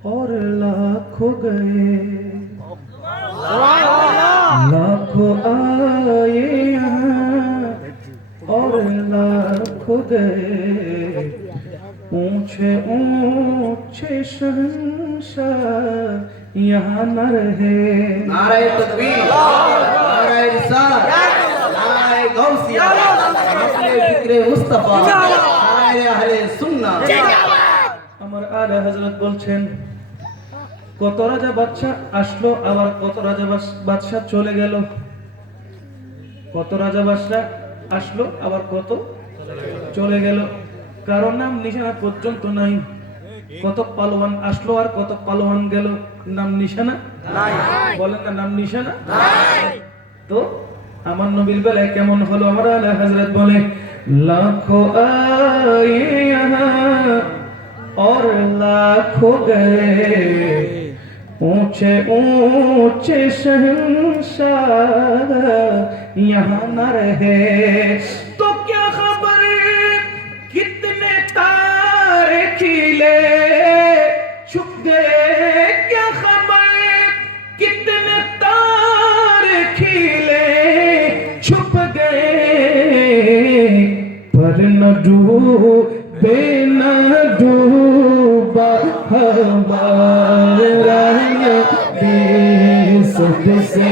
और लाखों गए लाखों आए यहाँ और लाखों गए ऊंचे ऊंचे शहंशाह यहाँ न रहे नाराय तकबीर नाराय रिसाल नाराय गौसिया नाराय जिक्र मुस्तफा नाराय अहले सुन्नाह আমার আলে হজরত বলছেন কত রাজা বাদশা আসলো আবার কত রাজা বাস- বাদশা চলে গেল কত রাজা বাদশা আসলো আবার কত চলে গেল কারণ নাম নিশানা পর্যন্ত নাই কত পালোয়ান আসলো আর কত পালোয়ান গেল নাম নিশানা বলেন না নাম নিশানা তো আমার নবীর বেলায় কেমন হলো আমার আলা হজরত বলে লাখো আয়ে यहाँ और लाखों गए اونچے اونچے شہنشاہ یہاں نہ رہے۔ تو کیا خبر؟ کتنے تارے کھیلے؟ چھپ گئے۔ کیا خبر؟ کتنے تارے کھیلے؟ چھپ گئے۔ پر نہ ڈوبے نہ ڈوبا، ہمارا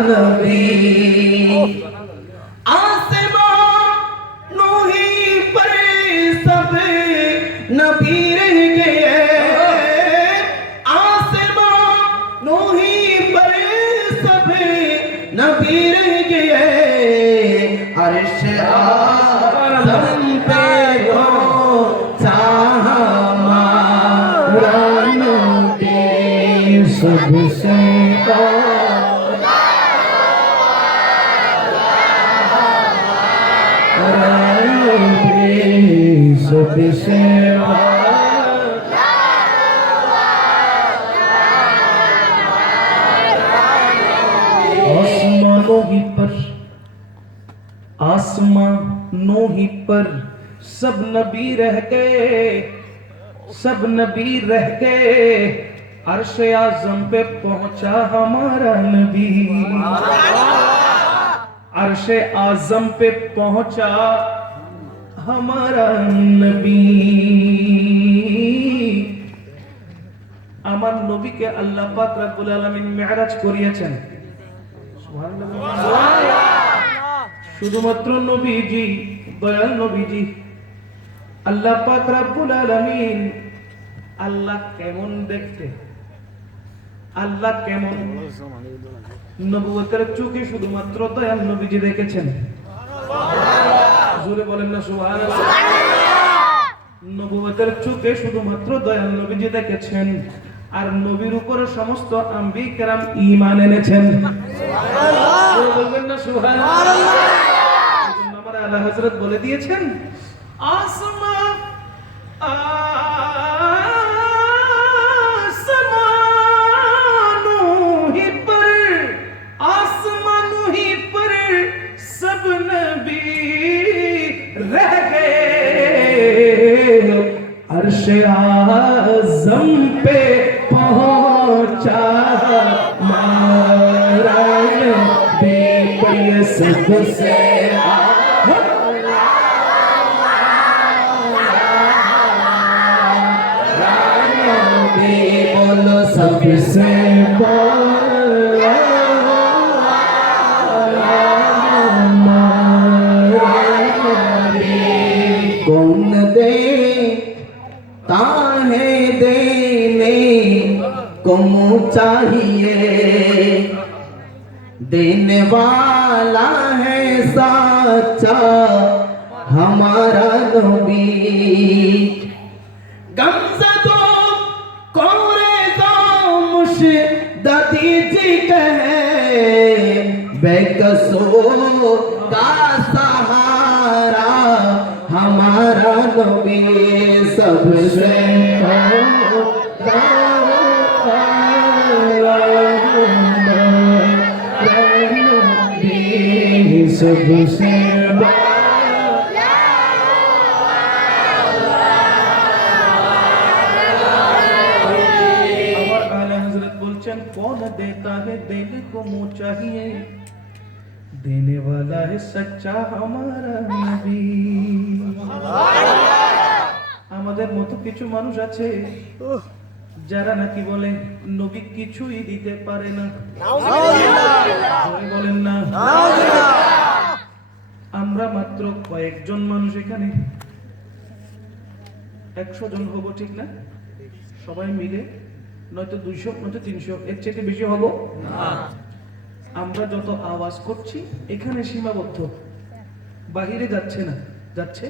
নবী سب سے آسمانوں ہی پر آسمانوں ہی پر سب نبی رہ گئے سب نبی رہ گئے عرش اعظم پہ پہنچا ہمارا نبی عرش اعظم پہ پہنچا ہمارا নবী আমার নবীকে আল্লাহ পাক রাব্বুল আলামিন মেরাজ করিয়েছেন। শুধুমাত্র নবীজি, দয়াল নবীজি। আল্লাহ পাক রাব্বুল আলামিন আল্লাহ কেমন দেখতে? আল্লাহ কেমন? নবুয়তের চোখে শুধুমাত্র দয়াল নবীজি দেখেছেন। সুবহানাল্লাহ জোরে বলেন না নবুয়তের শুধুমাত্র দয়াল নবীজি দেখেছেন আর নবীর উপরে সমস্ত আম্বি কেরাম ইমান এনেছেন আমার আল্লাহ হজরত বলে দিয়েছেন আসমা আ अर्श आजम पे पहुंचा मारा नबी सबसे बोलो सबसे ہے دینے کو چاہیے دینے والا ہے سچا ہمارا نبی گمزہ تو کورے تو جی کہے کا ساتھ ہمارا نبی سب سے سب سے کون دیتا ہے دینے کو منہ چاہیے دینے والا ہے سچا ہمارا نبی আমাদের মতো কিছু মানুষ আছে যারা নাকি বলে নবী কিছুই দিতে পারে না। বলেন না। আমরা মাত্র কয়েকজন মানুষ এখানে। একশো জন হব ঠিক না? সবাই মিলে। নয়তো দুইশো নয়তো তিনশো এর চেয়ে বেশি হব? আমরা যত আওয়াজ করছি এখানে সীমাবদ্ধ। বাহিরে যাচ্ছে না। যাচ্ছে?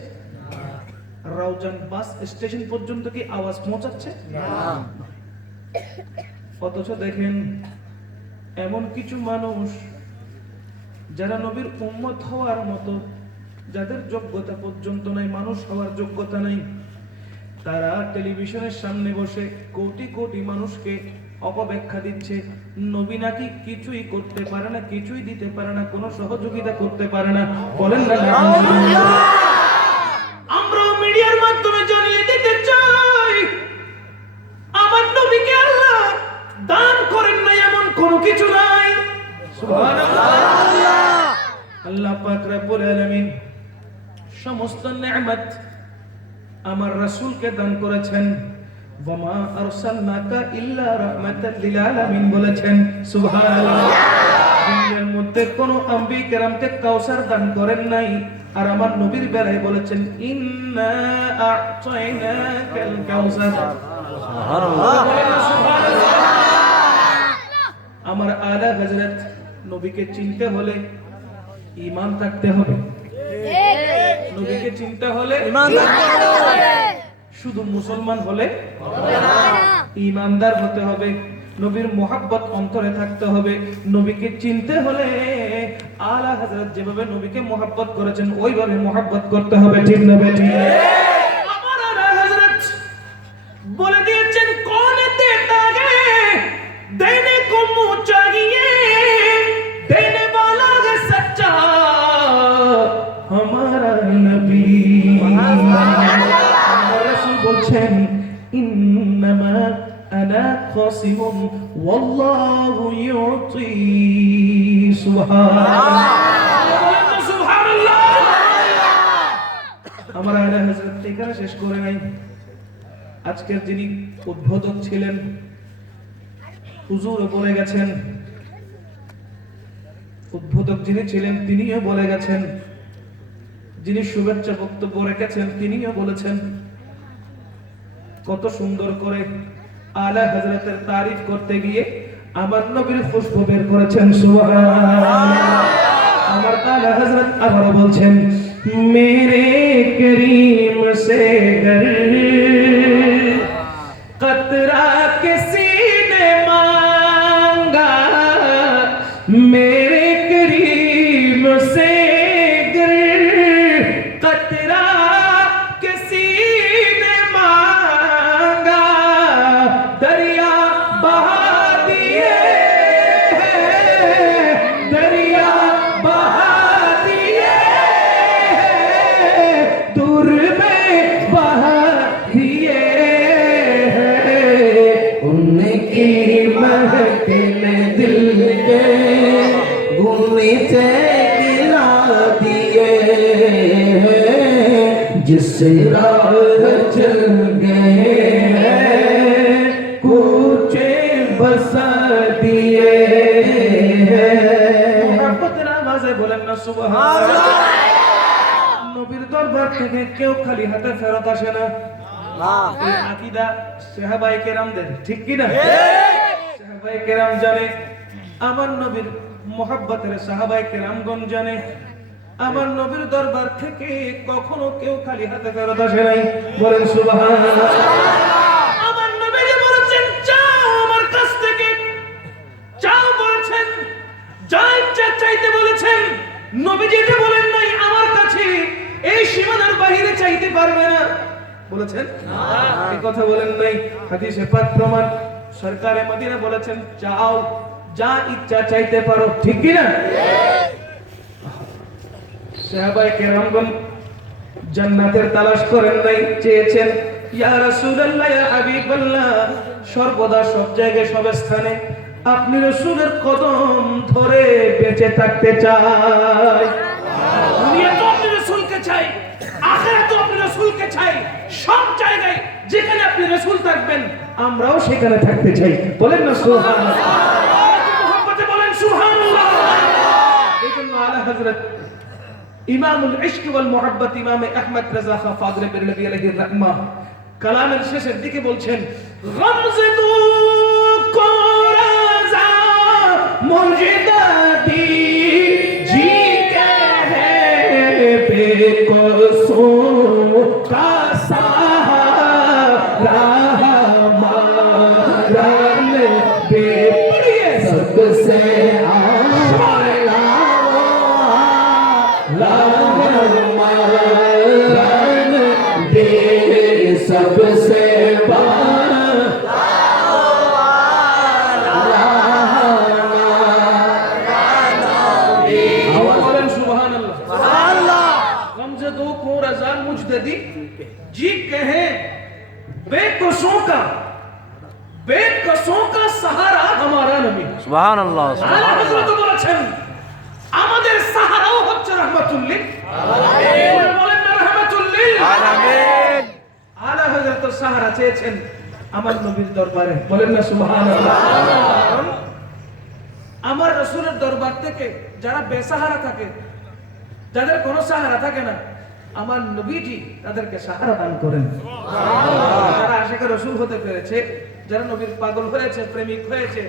রাউজান বাস স্টেশন পর্যন্ত কি আওয়াজ পৌঁছাচ্ছে? অথচ দেখেন এমন কিছু মানুষ যারা নবীর উম্মত হওয়ার মতো যাদের যোগ্যতা পর্যন্ত নাই মানুষ হওয়ার যোগ্যতা নাই তারা টেলিভিশনের সামনে বসে কোটি কোটি মানুষকে অপব্যাখ্যা দিচ্ছে। নবী নাকি কিছুই করতে পারে না কিছুই দিতে পারে না কোনো সহযোগিতা করতে পারে না। বলেন না আল্লাহ পাক রব্বুল আলামিন সমস্ত নেয়ামত আমার রাসূলকে দান করেছেন। ওয়ামা আরসালনাকা ইল্লা রাহমাতাল লিল আলামিন বলেছেন সুবহানাল্লাহ। দুনিয়ার মধ্যে কোন আম্বি কেরামকে কাউসার দান করেন নাই। আর আমার নবীর বেলায় বলেছেন ইন্না আ'তাইনাকাল কাউসার আমার আলা হযরত নবীকে চিনতে হলে ঈমান থাকতে হবে। নবীকে চিনতে হলে শুধু মুসলমান হলে ইমানদার হতে হবে নবীর মোহাব্বত অন্তরে থাকতে হবে। নবীকে চিনতে হলে আলা হযরত যেভাবে নবীকে মোহাব্বত করেছেন ওইভাবে মোহাব্বত করতে হবে। ঠিক না বেটি ওয়াল্লাহু ইউতি সুবহানাল্লাহ। সুবহানাল্লাহ। আমার আলা হযরত শেষ করে নাই। আজকের যিনি উদ্বোধক ছিলেন হুজুর বলে গেছেন উদ্বোধক যিনি ছিলেন তিনিও বলে গেছেন যিনি শুভেচ্ছা বক্তব্য রেখেছেন তিনিও বলেছেন কত সুন্দর করে আলা হযরতের তারিফ করতে গিয়ে আমার নবীর খুশবু বের করেছেন আমার আলা হযরত আবার বলছেন, মেরে করিম সে গর जिस राह चल गए हैं कूचे बसा दिए हैं মোহাম্মতের আওয়াজে বলেন না সুবহানাল্লাহ নবীর দরবার থেকে কেউ খালি হাতে ফেরত আসে না এই আকীদা সাহাবাই কেরামদের ঠিক কি না সাহাবাই কেরাম জানে আমার নবীর মোহাব্বতের সাহাবাই কেরামগণ জানে আমার নবীর দরবার থেকে কখনো কেউ খালি হাতে ফেরত আসে নাই। বলেন সুবহানাল্লাহ। আমার নবী বলেছেন চাও আমার কাছ থেকে। চাও বলেছেন যা ইচ্ছা চাইতে বলেছেন। বলেন নাই আমার কাছে এই সীমানার চাইতে পারবে না। বলেছেন? কথা বলেন নাই। সরকারে মদিনা বলেছেন চাও যা ইচ্ছা চাইতে পারো ঠিক কি না সাহাবায়ে কেরামগণ জান্নাতের তালাশ করেন নাই চেয়েছেন ইয়া রাসূলুল্লাহ ইয়া হাবিবাল্লাহ সর্বদা সব জায়গায় সব স্থানে আপনি রাসূলের কদম ধরে বেঁচে থাকতে চাই। দুনিয়া তো আপনি রাসূলকে চাই আখিরাত তো আপনি রাসূলকে চাই সব জায়গায় যেখানে আপনি রাসূল থাকবেন আমরাও সেখানে থাকতে চাই। বলেন না সুবহানাল্লাহ। বলেন সুবহানাল্লাহ। এই জন্য আলা হযরত ইমামুল ইশক ওয়াল মুহাব্বত ইমাম আহমদ রাজা খান ফাদলে বেরলভি আলাইহির রাহমা। কালামের শেষের দিকে বলছেন রমজে দু কোরাজা মুজদাদি জি কে হে পে কা সুবহান আল্লাহ বলেছেন আমাদের সাহারাও হচ্ছে রহমাতুল্লিল। বলেন না রহমাতুল্লিল। আলামিন। আলা হযরত সাহারা চেয়েছেন আমার নবীর দরবারে। বলেন না সুবহানাল্লাহ। আমার রাসূলের দরবার থেকে যারা বেসাহারা থাকে যাদের কোনো সাহারা থাকে না আমার নবীজি তাদেরকে সাহারা দান করেন। যারা আশেখা রসুল হতে পেরেছে যারা নবীর পাগল হয়েছে প্রেমিক হয়েছে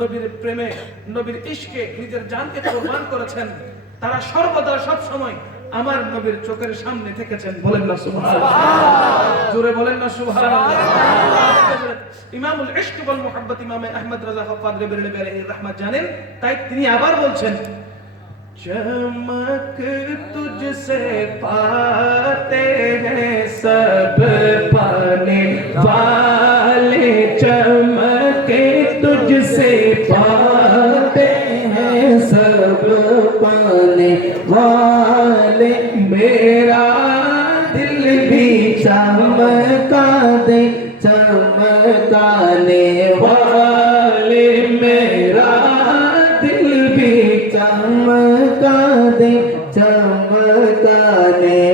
নবীর প্রেমে নবীর ইশকে নিজের জানকে কোরবান করেছেন তারা সর্বদা সব সময় আমার নবীর চোখের সামনে থেকেছেন বলেন না সুবহানাল্লাহ জোরে বলেন না সুবহানাল্লাহ ইমামুল ইশক ওয়াল মুহাব্বত ইমাম আহমদ রাজা ফাদরে বেরলভি আলাইহির রাহমাত জানেন তাই তিনি আবার বলছেন चमक तुझसे पाते हैं सब पाने वाले चमके سب پانے والے، میرا دل بھی چمکا دے چمکانے والے، میرا دل بھی چمکا دے چمکانے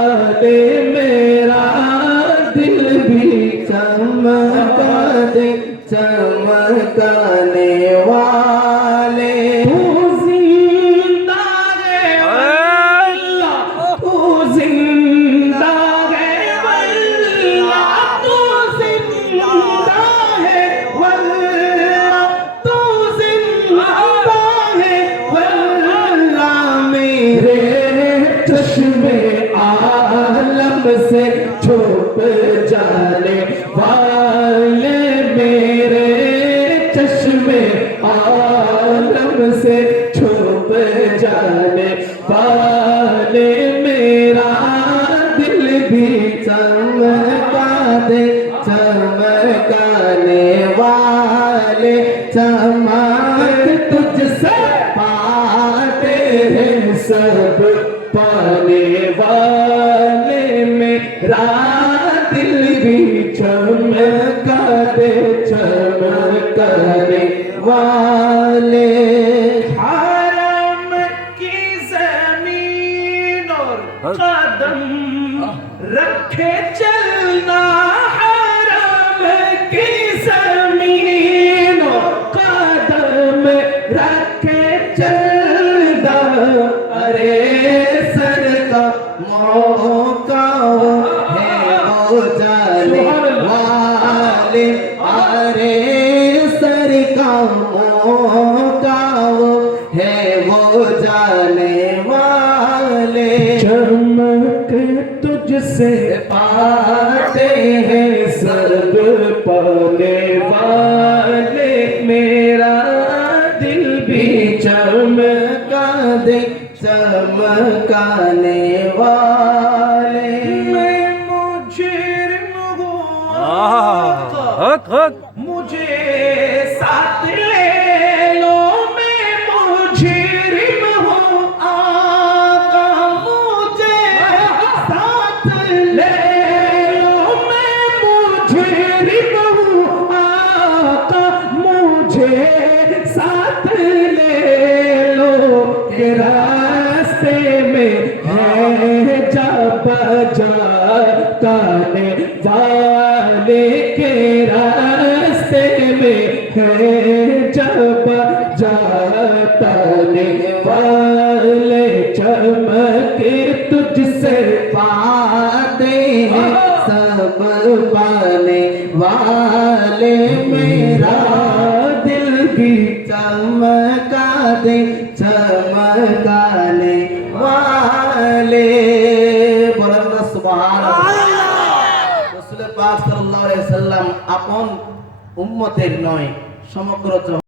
वाले मेरा दिल भी चमका दे चमकाने ছোটে জানে ভাই بھی چمکا دے چمکنے والے हक मुझे साथ والے جب جاتنے والے چمکے تجھ سے پاتے ہیں سب پانے والے میرا صلی اللہ علیہ وسلم আপন সমগ্র